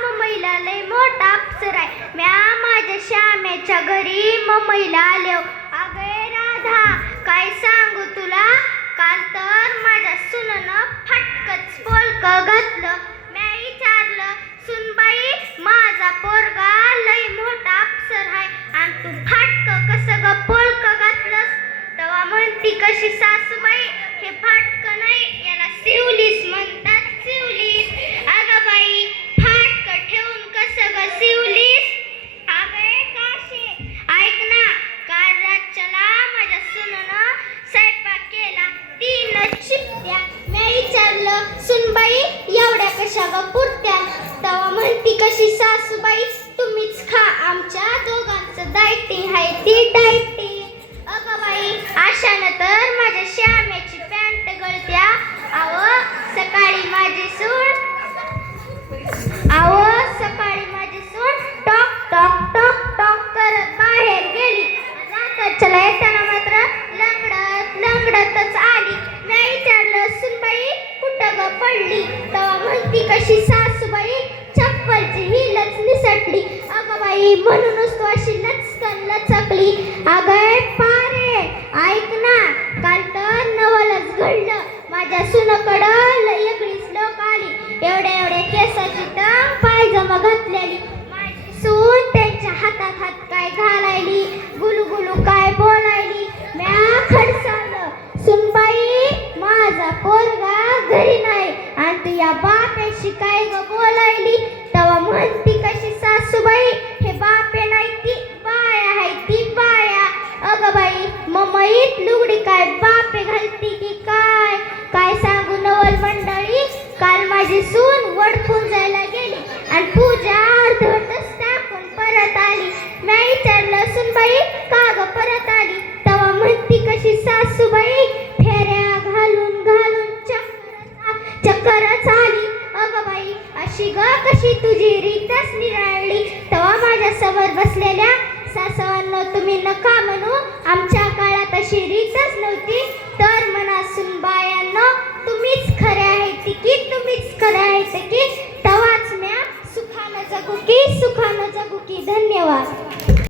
मम्मीला लय मोठा अफसर आहे. म्या माझ्या श्यामेच्या घरी मम्मीला आलो. अगे राधा, काय सांगू तुला, काल तर माझ्या सुननं फटकच पोलकं घातलं. म्या विचारलं, सुनबाई माझा पोरगा लय मोठा अफसर आहे आणि तू फाटकं कसं ग पोलकं घातलंस? तेव्हा म्हणती कशी सासूबाई, हे फाटकं नाही, याला शिवलीस म्हणतात, शिवलीस. अगं बाई, फाटकं ठेवून कसं ग शिवलीस? अगं काशे, ऐक ना, काल रातच्याला माझ्या सुननं स्वयंपाक केला, 3 चिमट्या. मी विचारलं, सुनबाई एवढ्या कशा ग पुरत्या? तेव्हा म्हणती कशी सासूबाई, तुम्हीच खा, आमच्या दोघांचं डायटिंग आहे, ती डायटिंग. अगं बाई, अशानं तर माझ्या श्यामेची पॅन्ट गळत्या. सकाळी माझी सून टॉक टॉक टॉक टॉक करत बाहेर गेली. रात्रीच्याला येताना मात्र लंगडतच आली. मी विचारलं, सुनबाई कुठं ग पडली? तेव्हा म्हणती कशी सासूबाई, चप्पलची हिलच निसटली. अगं बाई, म्हणूनच तू अशी लचकन लचकली. अगं पारे, ऐक ना, काल तर नवलच घडलं. माझ्या सुनकडं वेगळीच लोक आली. एवढ्या केसाची तर पायजमा घातलेली. माझी सून त्यांच्या हातात हात काय घालायली, गुलू गुलू काय बोलायली. म्या खडसावलं, सुनबाई माझा पोरगा घरी नाही आणि तू या बाप्याशी काय ग बोलायली? तेव्हा म्हणती कशी सासूबाई, हे बापे नाही, ती बाया आहे, ती बाया. अगं बाई, मम्मीत लुगडी काय बापे घालती की काय? काय सांगू नवल मंडळी, काल माझी सून वडपून जायला गेली आणि पूजा अर्धवटच टाकून परत आली. मी विचारलं, सुनबाई का ग परत आली? तेव्हा म्हणती कशी सासूबाई, फेऱ्या घालून घालून चक्करच आली. अगं बाई, अशी ग कशी तुझी रीतच निराळली. तेव्हा माझ्या समोर बसलेल्या सासवांनो, तुम्ही नका म्हणू, आमच्या काळात अशी रीतच नव्हती.